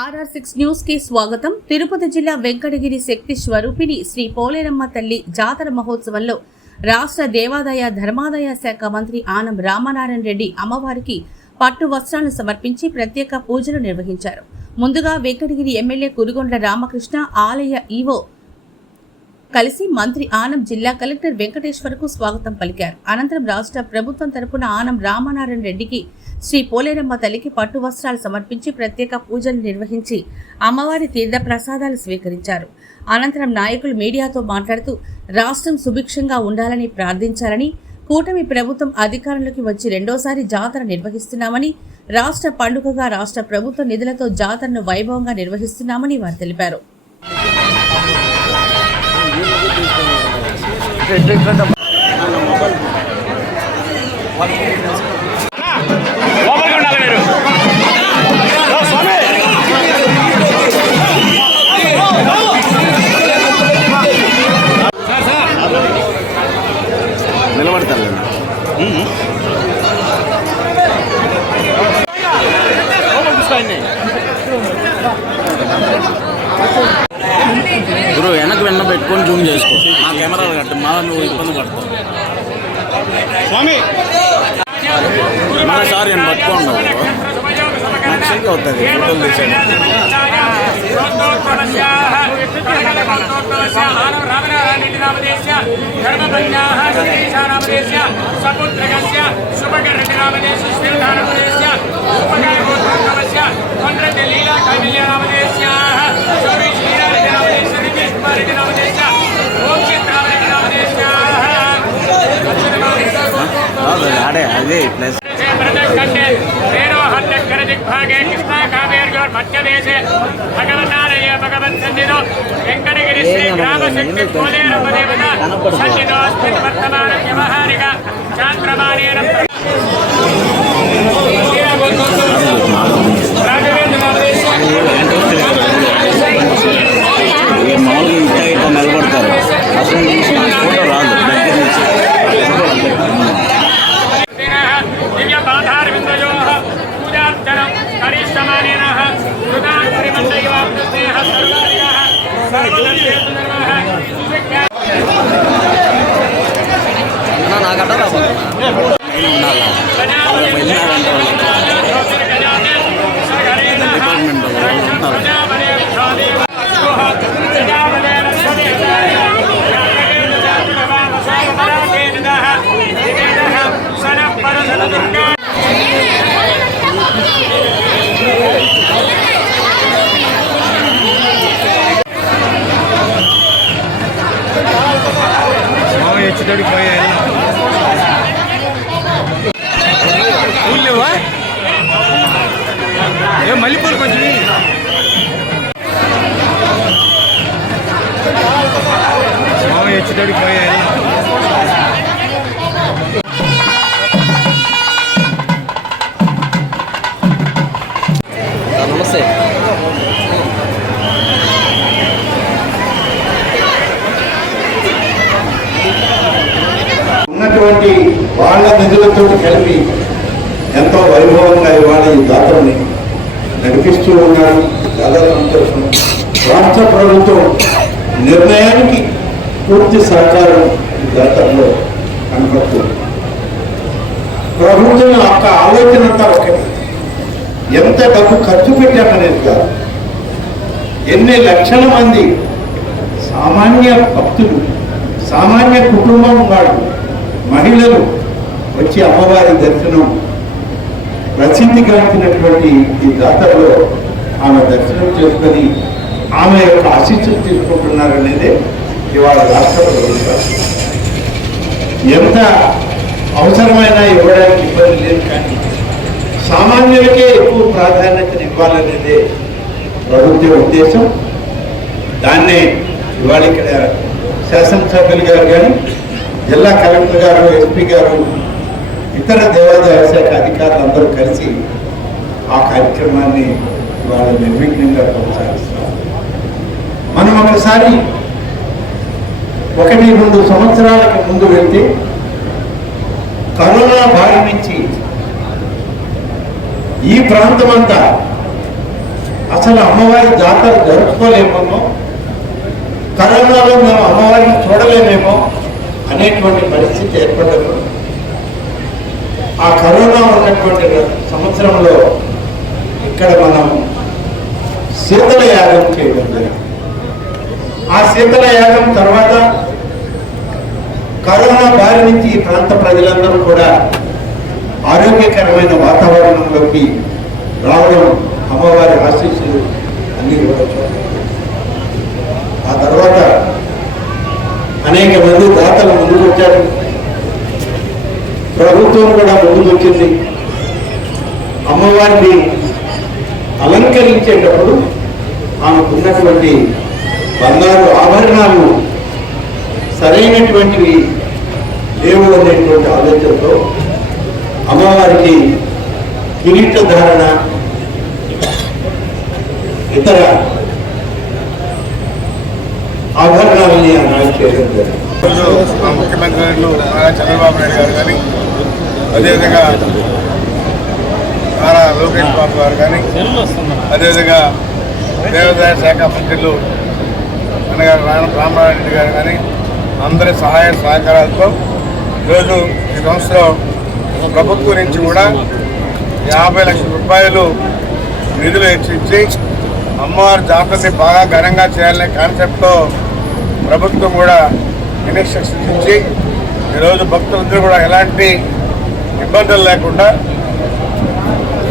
RR six న్యూస్కి స్వాగతం. తిరుపతి జిల్లా వెంకటగిరి శక్తి స్వరూపిణి శ్రీ పోలేరమ్మ తల్లి జాతర మహోత్సవంలో రాష్ట్ర దేవాదాయ ధర్మాదాయ శాఖ మంత్రి ఆనం రామనారాయణ రెడ్డి అమ్మవారికి పట్టు వస్త్రాలను సమర్పించి ప్రత్యేక పూజలు నిర్వహించారు. ముందుగా వెంకటగిరి ఎమ్మెల్యే కురుగొండ్ల రామకృష్ణ ఆలయ ఈవో కలిసి మంత్రి ఆనం జిల్లా కలెక్టర్ వెంకటేశ్వర్కు స్వాగతం పలికారు. అనంతరం రాష్ట్ర ప్రభుత్వం తరపున ఆనం రామనారాయణ రెడ్డికి శ్రీ పోలేరమ్మ తల్లికి పట్టు వస్త్రాలు సమర్పించి ప్రత్యేక పూజలు నిర్వహించి అమ్మవారి తీర్థ ప్రసాదాలు స్వీకరించారు. అనంతరం నాయకులు మీడియాతో మాట్లాడుతూ రాష్ట్రం సుభిక్షంగా ఉండాలని ప్రార్థించాలని కూటమి ప్రభుత్వం అధికారంలోకి వచ్చి రెండోసారి జాతర నిర్వహిస్తున్నామని రాష్ట్ర పండుగగా రాష్ట్ర ప్రభుత్వ నిధులతో జాతరను వైభవంగా నిర్వహిస్తున్నామని వారు తెలిపారు. ಮೊಬೈಲ್ చేసుకో. మా కెమెరాలు కట్టి మళ్ళీ నువ్వు ఇబ్బంది పడతావు. స్వామి! మన సార్ నేను పట్టుకోండి లక్షకి అవుతుంది ఫోటోలు తీసాను కాదు, ఆడే అదే ప్లస్ దిగ్భాగే కృష్ణ కావేర్యోర్ మధ్యదేశే భగవన్నాలయ భగవత్ సన్నిధో వెంకటగిరి శ్రీ గ్రామశక్తి కోలేరమ్మ దేవత సన్నిధో స్థిత వర్తమాన వ్యవహారిక చాంద్రమానేన ఇక మల్లెపూలు కొంచెం. వచ్చేటడికి పోయాయి నమస్తే. ఉన్నటువంటి వాళ్ళ నిధులతో కలిపి ఎంతో వైభవంగా ఇవాళ ఈ జాతరని నడిపిస్తూ ఉన్నారు చాలా సంతోషం. రాష్ట్ర ప్రభుత్వం నిర్ణయానికి పూర్తి సహకారం గతంలో కనపడుతుంది. ప్రభుత్వం యొక్క ఆలోచన అంతా ఒకటి. ఎంత డబ్బు ఖర్చు పెట్టామనేది కాదు. ఎన్ని లక్షల మంది సామాన్య భక్తులు సామాన్య కుటుంబం వాళ్ళు మహిళలు వచ్చి అమ్మవారి దర్శనం ప్రసిద్ధి గ్రహించినటువంటి ఈ జాతరలో ఆమె దర్శనం చేసుకొని ఆమె యొక్క ఆశీస్సులు తీసుకుంటున్నారనేదే ఇవాళ రాష్ట్ర ప్రభుత్వం ఎంత అవసరమైనా ఇవ్వడానికి ఇబ్బంది లేదు కానీ సామాన్యులకే ఎక్కువ ప్రాధాన్యతను ఇవ్వాలనేదే ప్రభుత్వ ఉద్దేశం. దాన్నే ఇవాళ ఇక్కడ శాసనసభ్యులు గారు కానీ జిల్లా కలెక్టర్ గారు ఎస్పీ గారు ఇతర దేవాదాయ శాఖ అధికారులు అందరూ కలిసి ఆ కార్యక్రమాన్ని ఇవాళ నిర్విఘ్నంగా కొనసాగిస్తున్నారు. మనం ఒకసారి ఒకటి రెండు సంవత్సరాలకు ముందు వెళ్తే కరోనా బారి నుంచి ఈ ప్రాంతం అంతా అసలు అమ్మవారి జాతర జరుపుకోలేమేమో కరోనాలో మేము అమ్మవారిని చూడలేమేమో అనేటువంటి పరిస్థితి ఏర్పడదు ఆ కరోనా ఉన్నటువంటి సంవత్సరంలో ఇక్కడ మనం శీతల యాగం చేయడం జరిగింది. ఆ శీతల యాగం తర్వాత కరోనా బారి నుంచి ఈ ప్రాంత ప్రజలందరూ కూడా ఆరోగ్యకరమైన వాతావరణంలోకి రావడం అమ్మవారి ఆశీస్సులు అన్ని కూడా ఆ తర్వాత అనేక మంది దాతలు ముందుకు వచ్చారు ప్రభుత్వం కూడా ముందుకొచ్చింది. అమ్మవారిని అలంకరించేటప్పుడు ఆమెకున్నటువంటి బంగారు ఆభరణాలు సరైనటువంటివి లేవు అనేటువంటి ఆలోచనతో అమ్మవారికి కిరీట ధారణ ఇతర ఆభరణాలని అనాలు చేయడం జరిగింది. మా ముఖ్యమంత్రి గారు నారా చంద్రబాబు నాయుడు గారు కానీ అదేవిధంగా నారా లోకేష్ బాబు గారు కానీ అదేవిధంగా దేవాదాయ శాఖ మంత్రులు అనగా రామారెడ్డి గారు కానీ అందరి సహాయ సహకారాలతో ఈరోజు ఈ సంవత్సరం ప్రభుత్వం నుంచి కూడా యాభై లక్షల రూపాయలు నిధులు హెచ్చించి అమ్మవారి జాతరని బాగా ఘనంగా చేయాలనే కాన్సెప్ట్తో ప్రభుత్వం కూడా ఇన్స్ట్రక్షన్స్ ఇచ్చి ఈరోజు భక్తులందరూ కూడా ఎలాంటి ఇబ్బందులు లేకుండా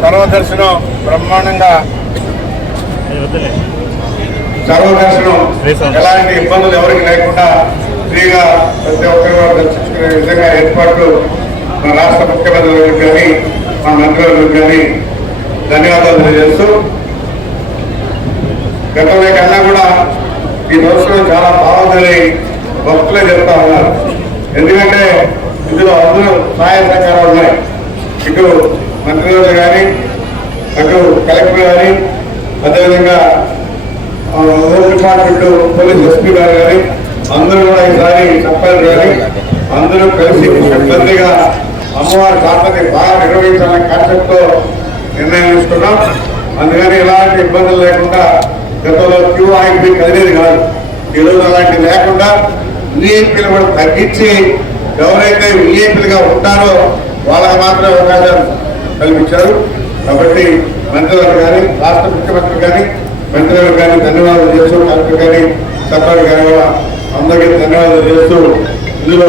సర్వదర్శనం బ్రహ్మాండంగా సర్వదర్శనం ఎలాంటి ఇబ్బందులు ఎవరికి లేకుండా ఫ్రీగా ప్రతి ఒక్కరు దర్శించుకునే విధంగా ఏర్పాట్లు మన రాష్ట్ర ముఖ్యమంత్రులకు కానీ మా మంత్రులకు కానీ ధన్యవాదాలు తెలియజేస్తూ గతంలో కన్నా కూడా ఈ సంవత్సరం చాలా బాగుందని భక్తులే చెప్తా ఉన్నారు. ఎందుకంటే ఇందులో అందరూ సహాయ సహకారాలు ఉన్నాయి. ఇటు మంత్రివర్గ కానీ అటు కలెక్టర్ కానీ అదేవిధంగా హోమ్ డిపార్ట్మెంట్ పోలీస్ ఎస్పీ గారు కానీ అందరూ కూడా ఈసారి చెప్పారు కానీ అందరూ కలిసి ఇబ్బందిగా అమ్మవారి జాతరని బాగా నిర్వహించాలనే కాన్సెప్ట్తో నిర్ణయం తీసుకున్నాం. అందుకని ఎలాంటి ఇబ్బందులు లేకుండా గతంలో క్యూ ఆగిపోయి కదిలేదు కాదు. ఈరోజు అలాంటి లేకుండా విఐపీలు కూడా తగ్గించి ఎవరైతే విఐపీలుగా ఉంటారో వాళ్ళకి మాత్రమే అవకాశాలు కల్పించారు. కాబట్టి మంత్రివర్గ కానీ రాష్ట్ర ముఖ్యమంత్రి కానీ మంత్రివర్గ కానీ ధన్యవాదాలు చేస్తూ కలెక్టర్ కానీ సర్పంచ్ గారు అందరికీ ధన్యవాదాలు చేస్తూ ఇందులో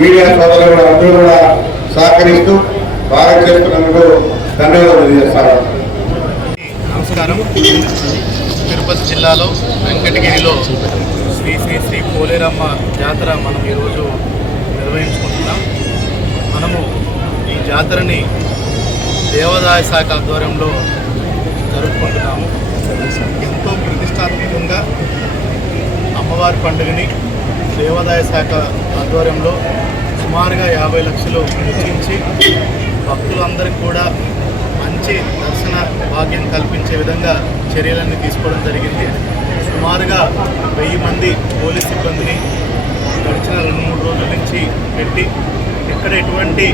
మీడియా సోదరులు కూడా అందరూ కూడా సహకరిస్తూ బాగా చేస్తున్నందుకు ధన్యవాదాలు తెలియజేస్తారు నమస్కారం. తిరుపతి జిల్లాలో వెంకటగిరిలో శ్రీ శ్రీ శ్రీ పోలేరమ్మ జాతర మనం ఈరోజు నిర్వహించుకుంటున్నాం. మనము ఈ జాతరని దేవాదాయ శాఖ ఆధ్వర్యంలో జరుపుకుంటున్నాము. ఎంతో ప్రతిష్టాత్మకంగా అమ్మవారి పండుగని దేవాదాయ శాఖ ఆధ్వర్యంలో సుమారుగా యాభై లక్షలు వెచ్చించి భక్తులందరికీ కూడా మంచి దర్శన భాగ్యం కల్పించే విధంగా చర్యలన్నీ తీసుకోవడం జరిగింది. సుమారుగా వెయ్యి మంది పోలీస్ సిబ్బందిని గడిచిన రెండు మూడు రోజుల నుంచి పెట్టి ఎక్కడ ఎటువంటి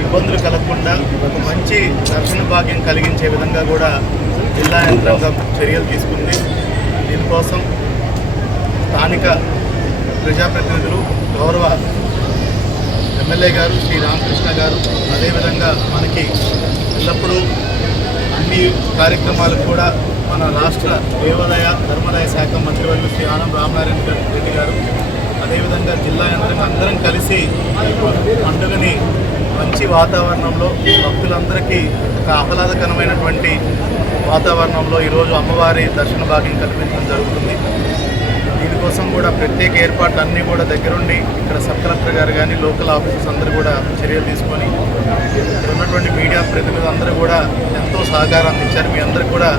ఇబ్బందులు కలగకుండా ఒక మంచి దర్శన భాగ్యం కలిగించే విధంగా కూడా జిల్లా యంత్రాంగం చర్యలు తీసుకుంది. దీనికోసం స్థానిక ప్రజాప్రతినిధులు గౌరవ ఎమ్మెల్యే గారు శ్రీ రామకృష్ణ గారు అదేవిధంగా మనకి ఎల్లప్పుడూ అన్ని కార్యక్రమాలకు కూడా మన రాష్ట్ర దేవాదాయ ధర్మాదాయ శాఖ మంత్రివర్యులు శ్రీ ఆనం రామనారాయణ గారు రెడ్డి గారు. అదేవిధంగా జిల్లా యంత్రంగా అందరం కలిసి పండుగని మంచి వాతావరణంలో భక్తులందరికీ ఒక ఆహ్లాదకరమైనటువంటి వాతావరణంలో ఈరోజు అమ్మవారి దర్శన భాగ్యం కల్పించడం జరుగుతుంది. దీనికోసం కూడా ప్రత్యేక ఏర్పాట్లు అన్నీ కూడా దగ్గరుండి ఇక్కడ సబ్ కలెక్టర్ గారు కానీ లోకల్ ఆఫీసర్స్ అందరూ కూడా చర్యలు తీసుకొని ఇక్కడ ఉన్నటువంటి మీడియా ప్రతినిధులు అందరూ కూడా ఎంతో సహకారం అందించారు. మీ అందరూ కూడా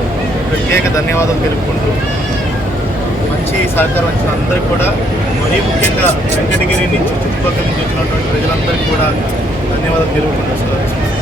ప్రత్యేక ధన్యవాదాలు తెలుపుకుంటూ మంచి సహకారం వచ్చిన అందరికీ కూడా మరీ ముఖ్యంగా వెంకటగిరి నుంచి చుట్టుపక్కల నుంచి వచ్చినటువంటి ప్రజలందరికీ కూడా ధన్యవాదాలు తెలుపుకుంటున్నాను